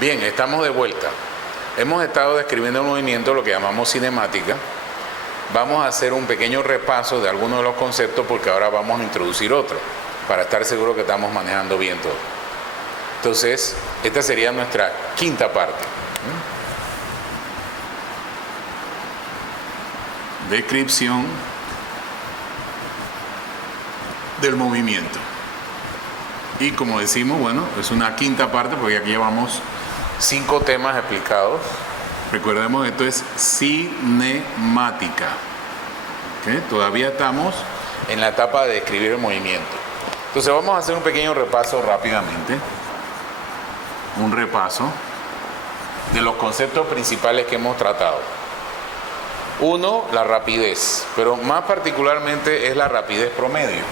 Bien, estamos de vuelta. Hemos estado describiendo el movimiento, lo que llamamos cinemática. Vamos a hacer un pequeño repaso de algunos de los conceptos porque ahora vamos a introducir otro, para estar seguro que estamos manejando bien todo. Entonces, esta sería nuestra quinta parte. Descripción del movimiento. Y como decimos, bueno, es una quinta parte porque aquí llevamos 5 temas explicados. Recordemos, esto es cinemática. ¿Okay? Todavía estamos en la etapa de describir el movimiento. Entonces vamos a hacer un pequeño repaso rápidamente. Un repaso de los conceptos principales que hemos tratado. Uno, la rapidez, pero más particularmente es la rapidez promedio.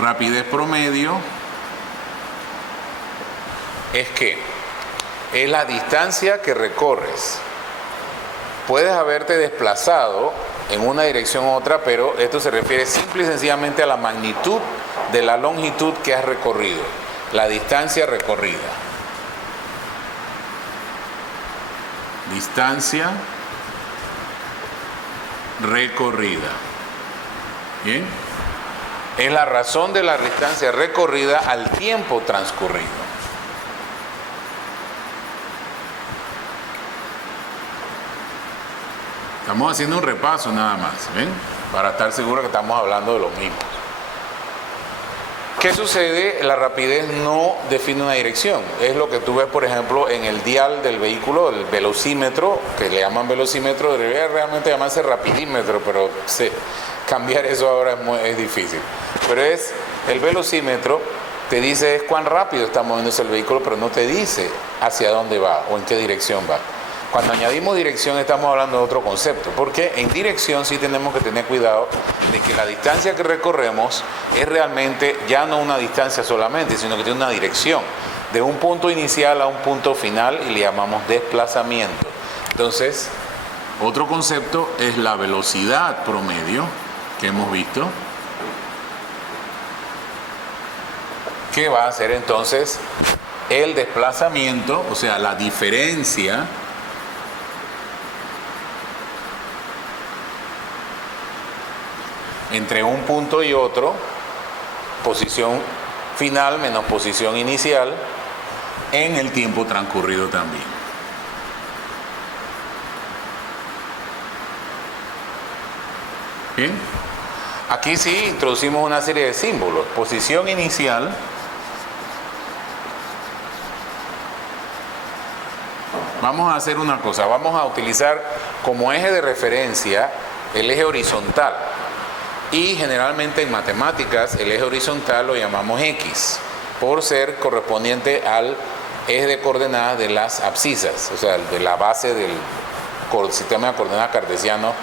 Rapidez promedio es que es la distancia que recorres. Puedes haberte desplazado en una dirección u otra, pero esto se refiere simple y sencillamente a la magnitud de la longitud que has recorrido, la distancia recorrida. Distancia recorrida. ¿Bien? Es la razón de la distancia recorrida al tiempo transcurrido. Estamos haciendo un repaso nada más, ¿ven? Para estar seguro que estamos hablando de lo mismo. ¿Qué sucede? La rapidez no define una dirección. Es lo que tú ves, por ejemplo, en el dial del vehículo, el velocímetro, que le llaman velocímetro, debería realmente llamarse rapidímetro, pero cambiar eso ahora es difícil. Pero es el velocímetro, te dice es cuán rápido está moviéndose el vehículo, pero no te dice hacia dónde va o en qué dirección va. Cuando añadimos dirección estamos hablando de otro concepto, porque en dirección sí tenemos que tener cuidado de que la distancia que recorremos es realmente ya no una distancia solamente, sino que tiene una dirección, de un punto inicial a un punto final, y le llamamos desplazamiento. Entonces, otro concepto es la velocidad promedio, que hemos visto, que va a ser entonces el desplazamiento, o sea, la diferencia entre un punto y otro, posición final menos posición inicial, en el tiempo transcurrido también. Bien, aquí sí introducimos una serie de símbolos. Posición inicial, vamos a hacer una cosa, vamos a utilizar como eje de referencia el eje horizontal. Y generalmente en matemáticas el eje horizontal lo llamamos X, por ser correspondiente al eje de coordenadas de las abscisas, o sea, de la base del sistema de coordenadas cartesiano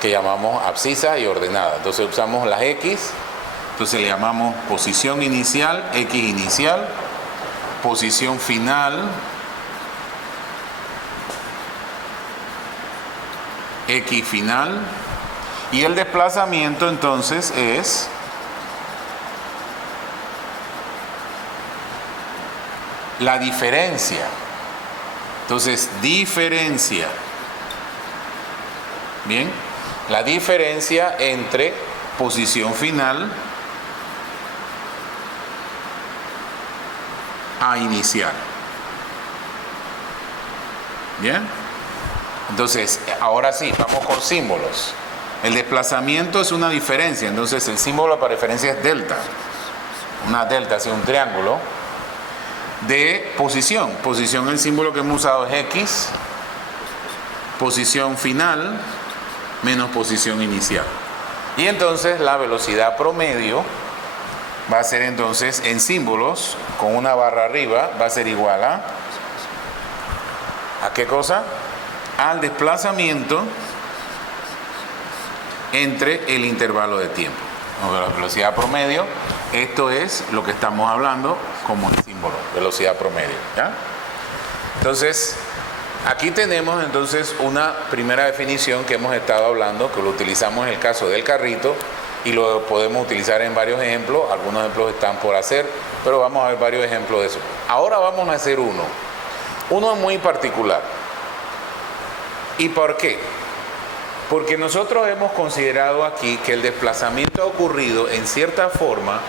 que llamamos abscisa y ordenada. Entonces usamos las X, entonces le llamamos posición inicial, X inicial, posición final, X final. Y el desplazamiento entonces es la diferencia. Entonces, diferencia. Bien, la diferencia entre posición final a inicial. Bien. Entonces, ahora sí, vamos con símbolos. El desplazamiento es una diferencia, entonces el símbolo para referencia es delta. Una delta, así un triángulo. De posición. Posición, el símbolo que hemos usado es X. Posición final menos posición inicial. Y entonces la velocidad promedio va a ser entonces en símbolos, con una barra arriba, va a ser igual ¿a qué cosa? Al desplazamiento entre el intervalo de tiempo. La velocidad promedio, esto es lo que estamos hablando como el símbolo, velocidad promedio, ¿ya? Entonces, aquí tenemos entonces una primera definición que hemos estado hablando, que lo utilizamos en el caso del carrito y lo podemos utilizar en varios ejemplos. Algunos ejemplos están por hacer, pero vamos a ver varios ejemplos de eso. Ahora vamos a hacer uno muy particular. ¿Y por qué? Porque nosotros hemos considerado aquí que el desplazamiento ha ocurrido en cierta forma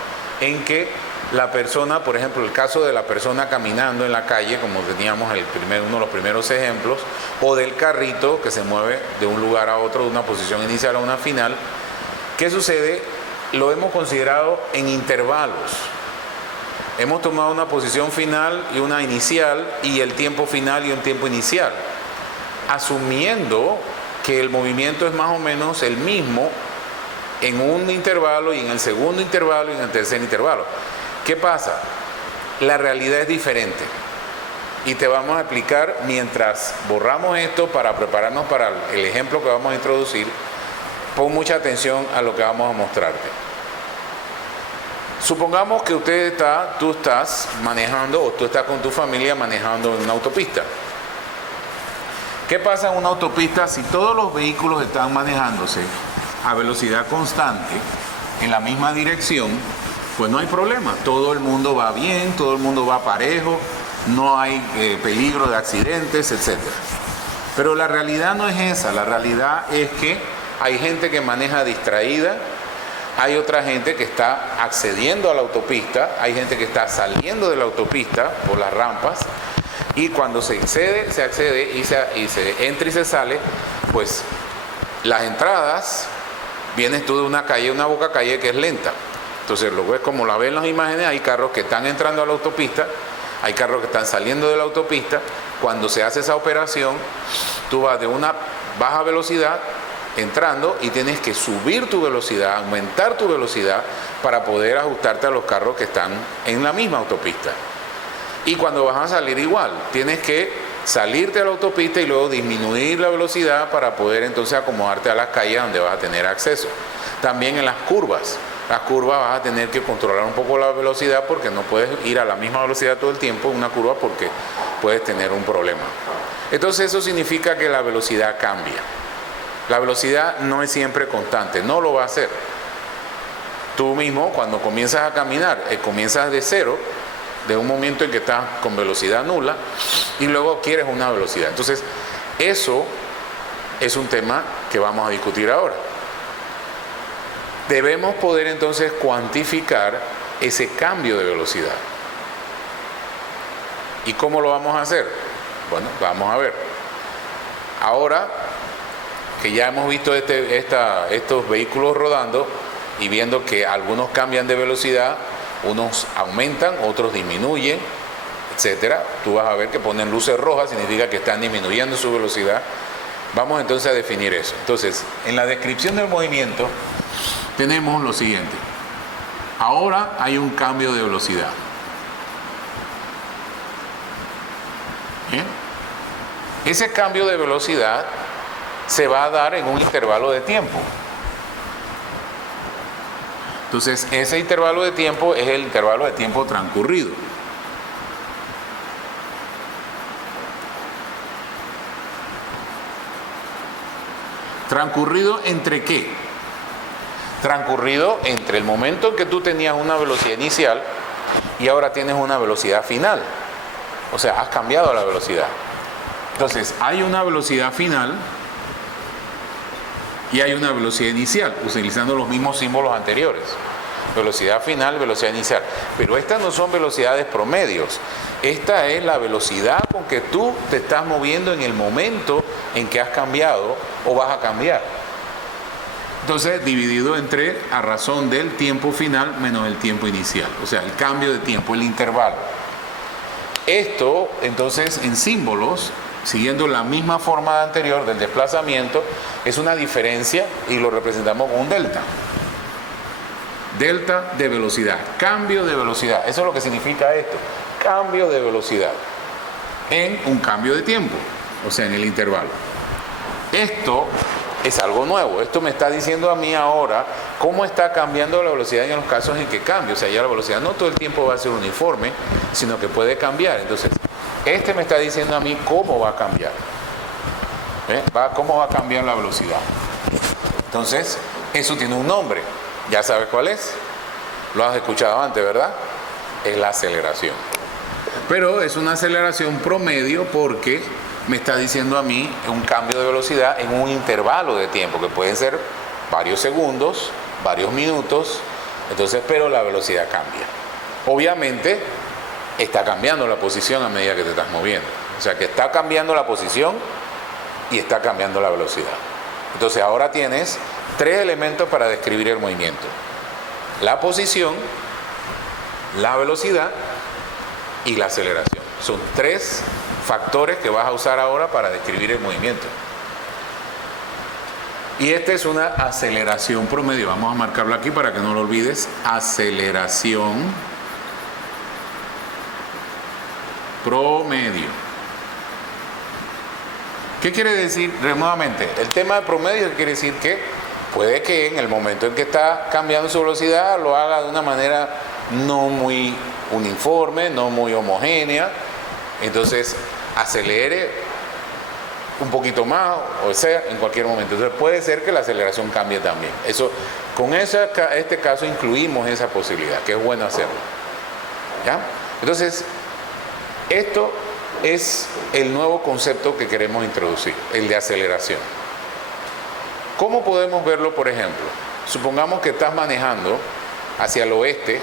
en que la persona, por ejemplo, el caso de la persona caminando en la calle, como teníamos uno de los primeros ejemplos, o del carrito que se mueve de un lugar a otro, de una posición inicial a una final. ¿Qué sucede? Lo hemos considerado en intervalos. Hemos tomado una posición final y una inicial, y el tiempo final y un tiempo inicial, asumiendo que el movimiento es más o menos el mismo en un intervalo y en el segundo intervalo y en el tercer intervalo. ¿Qué pasa? La realidad es diferente y te vamos a explicar mientras borramos esto para prepararnos para el ejemplo que vamos a introducir. Pon mucha atención a lo que vamos a mostrarte. Supongamos que tú estás manejando, o tú estás con tu familia manejando en una autopista. ¿Qué pasa en una autopista si todos los vehículos están manejándose a velocidad constante en la misma dirección? Pues no hay problema, todo el mundo va bien, todo el mundo va parejo, no hay peligro de accidentes, etc. Pero la realidad no es esa, la realidad es que hay gente que maneja distraída, hay otra gente que está accediendo a la autopista, hay gente que está saliendo de la autopista por las rampas, y cuando se accede y se entra y se sale, pues las entradas, vienes tú de una calle, una boca calle que es lenta. Entonces, lo ves como la ven en las imágenes, hay carros que están entrando a la autopista, hay carros que están saliendo de la autopista. Cuando se hace esa operación, tú vas de una baja velocidad entrando y tienes que subir tu velocidad, aumentar tu velocidad para poder ajustarte a los carros que están en la misma autopista. Y cuando vas a salir igual, tienes que salirte a la autopista y luego disminuir la velocidad para poder entonces acomodarte a las calles donde vas a tener acceso. También en las curvas vas a tener que controlar un poco la velocidad porque no puedes ir a la misma velocidad todo el tiempo en una curva porque puedes tener un problema. Entonces eso significa que la velocidad cambia. La velocidad no es siempre constante, no lo va a hacer. Tú mismo cuando comienzas a caminar, comienzas de cero, de un momento en que estás con velocidad nula y luego quieres una velocidad. Entonces eso es un tema que vamos a discutir ahora. Debemos poder entonces cuantificar ese cambio de velocidad. ¿Y cómo lo vamos a hacer? Bueno, vamos a ver. Ahora que ya hemos visto estos vehículos rodando y viendo que algunos cambian de velocidad, unos aumentan, otros disminuyen, etcétera. Tú vas a ver que ponen luces rojas, significa que están disminuyendo su velocidad. Vamos entonces a definir eso. Entonces, en la descripción del movimiento tenemos lo siguiente. Ahora hay un cambio de velocidad. ¿Bien? Ese cambio de velocidad se va a dar en un intervalo de tiempo. Entonces, ese intervalo de tiempo es el intervalo de tiempo transcurrido. ¿Transcurrido entre qué? Transcurrido entre el momento en que tú tenías una velocidad inicial y ahora tienes una velocidad final. O sea, has cambiado la velocidad. Entonces, hay una velocidad final y hay una velocidad inicial, utilizando los mismos símbolos anteriores. Velocidad final, velocidad inicial. Pero estas no son velocidades promedios. Esta es la velocidad con que tú te estás moviendo en el momento en que has cambiado o vas a cambiar. Entonces, dividido entre a razón del tiempo final menos el tiempo inicial. O sea, el cambio de tiempo, el intervalo. Esto, entonces, en símbolos, siguiendo la misma forma anterior del desplazamiento, es una diferencia y lo representamos con un delta. Delta de velocidad, cambio de velocidad. Eso es lo que significa esto, cambio de velocidad en un cambio de tiempo, o sea, en el intervalo. Esto es algo nuevo, esto me está diciendo a mí ahora cómo está cambiando la velocidad en los casos en que cambia. O sea, ya la velocidad no todo el tiempo va a ser uniforme, sino que puede cambiar. Entonces, este me está diciendo a mí cómo va a cambiar. ¿Cómo va a cambiar la velocidad? Entonces, eso tiene un nombre. ¿Ya sabes cuál es? Lo has escuchado antes, ¿verdad? es la aceleración. Pero es una aceleración promedio porque me está diciendo a mí un cambio de velocidad en un intervalo de tiempo, que pueden ser varios segundos, varios minutos, entonces, pero la velocidad cambia. Obviamente, está cambiando la posición a medida que te estás moviendo. O sea, que está cambiando la posición y está cambiando la velocidad. Entonces, ahora tienes 3 elementos para describir el movimiento: la posición, la velocidad y la aceleración. Son 3 factores que vas a usar ahora para describir el movimiento. Y esta es una aceleración promedio. Vamos a marcarlo aquí para que no lo olvides. Aceleración promedio. ¿Qué quiere decir? Nuevamente, el tema de promedio quiere decir que puede que en el momento en que está cambiando su velocidad lo haga de una manera no muy uniforme, no muy homogénea, entonces acelere un poquito más, o sea, en cualquier momento. Entonces puede ser que la aceleración cambie también. Eso, con este caso incluimos esa posibilidad, que es bueno hacerlo. ¿Ya? Entonces, esto es el nuevo concepto que queremos introducir, el de aceleración. ¿Cómo podemos verlo, por ejemplo? Supongamos que estás manejando hacia el oeste,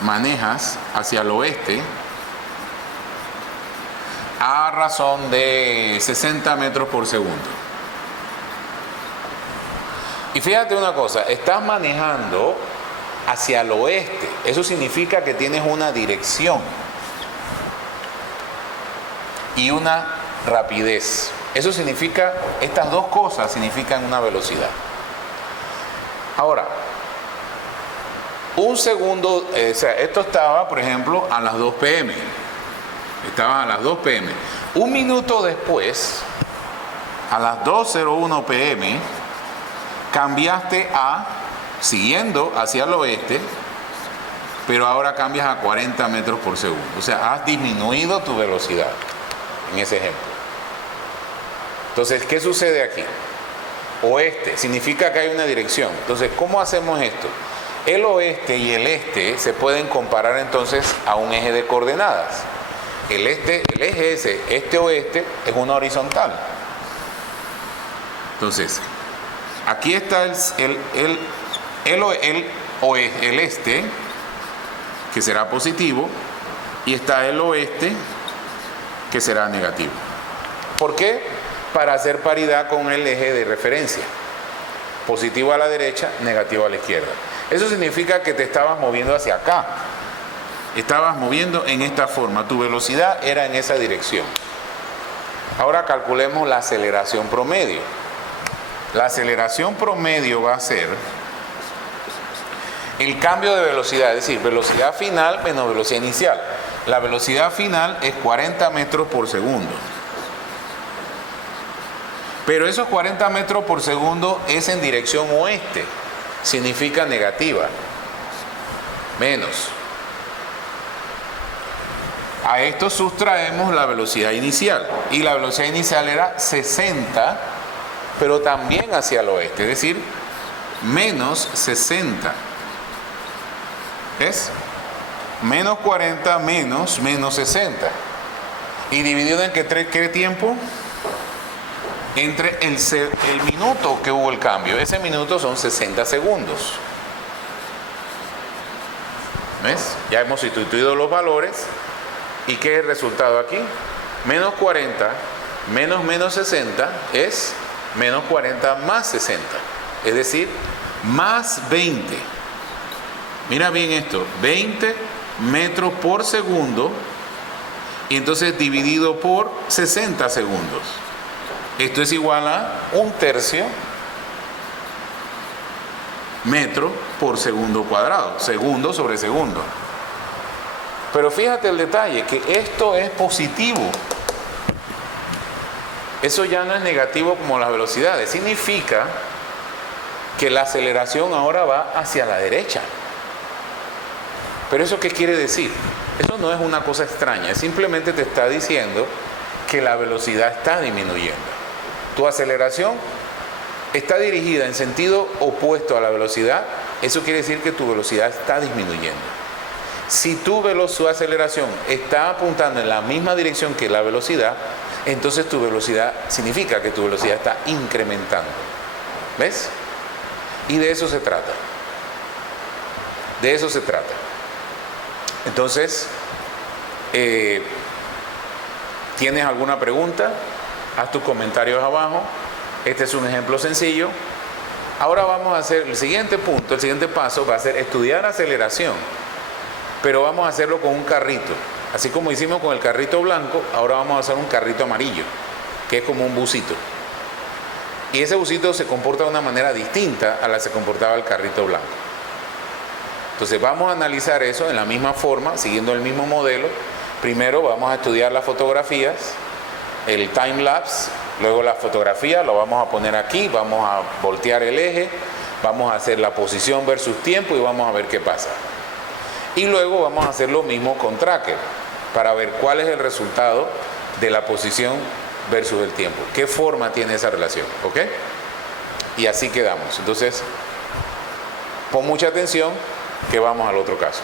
manejas hacia el oeste a razón de 60 metros por segundo. Y fíjate una cosa, estás manejando hacia el oeste. Eso significa que tienes una dirección y una rapidez. Eso significa, estas dos cosas significan una velocidad. Ahora, un segundo, o sea, esto estaba, por ejemplo, a las 2 p.m. Estaba a las 2 p.m. Un minuto después, a las 2:01 p.m., cambiaste a, siguiendo hacia el oeste, pero ahora cambias a 40 metros por segundo. O sea, has disminuido tu velocidad en ese ejemplo. Entonces, ¿qué sucede aquí? Oeste significa que hay una dirección. Entonces, ¿cómo hacemos esto? El oeste y el este se pueden comparar entonces a un eje de coordenadas. El eje ese, este-oeste, es una horizontal. Entonces, aquí está el este, que será positivo, y está el oeste, que será negativo. ¿Por qué? Para hacer paridad con el eje de referencia. Positivo a la derecha, negativo a la izquierda. Eso significa que te estabas moviendo hacia acá. Estabas moviendo en esta forma. Tu velocidad era en esa dirección. Ahora calculemos la aceleración promedio. La aceleración promedio va a ser el cambio de velocidad, es decir, velocidad final menos velocidad inicial. La velocidad final es 40 metros por segundo. Pero esos 40 metros por segundo es en dirección oeste. Significa negativa. Menos. A esto sustraemos la velocidad inicial. Y la velocidad inicial era 60, pero también hacia el oeste. Es decir, menos 60. ¿Ves? Menos 40 menos 60. ¿Y dividido en qué tiempo? Entre el minuto que hubo el cambio. Ese minuto son 60 segundos. ¿Ves? Ya hemos sustituido los valores. ¿Y qué es el resultado aquí? Menos 40 menos 60 es menos 40 más 60. Es decir, más 20. Mira bien esto. 20 metros por segundo. Y entonces dividido por 60 segundos. Esto es igual a 1/3 metro por segundo cuadrado. Segundo sobre segundo. Pero fíjate el detalle, que esto es positivo. Eso ya no es negativo como las velocidades. Significa que la aceleración ahora va hacia la derecha. ¿Pero eso qué quiere decir? Eso no es una cosa extraña. Simplemente te está diciendo que la velocidad está disminuyendo. Tu aceleración está dirigida en sentido opuesto a la velocidad, eso quiere decir que tu velocidad está disminuyendo. Si su aceleración está apuntando en la misma dirección que la velocidad, entonces tu velocidad significa que tu velocidad está incrementando. ¿Ves? Y de eso se trata. De eso se trata. Entonces, ¿tienes alguna pregunta? Haz tus comentarios abajo. Este es un ejemplo sencillo. Ahora vamos a hacer el siguiente punto, el siguiente paso va a ser estudiar aceleración, pero vamos a hacerlo con un carrito. Así como hicimos con el carrito blanco, ahora vamos a hacer un carrito amarillo, que es como un busito. Y ese busito se comporta de una manera distinta a la que se comportaba el carrito blanco. Entonces vamos a analizar eso en la misma forma, siguiendo el mismo modelo. Primero vamos a estudiar las fotografías, el time lapse, luego la fotografía, lo vamos a poner aquí, vamos a voltear el eje, vamos a hacer la posición versus tiempo y vamos a ver qué pasa. Y luego vamos a hacer lo mismo con tracker, para ver cuál es el resultado de la posición versus el tiempo. ¿Qué forma tiene esa relación? ¿Ok? Y así quedamos. Entonces, pon mucha atención que vamos al otro caso.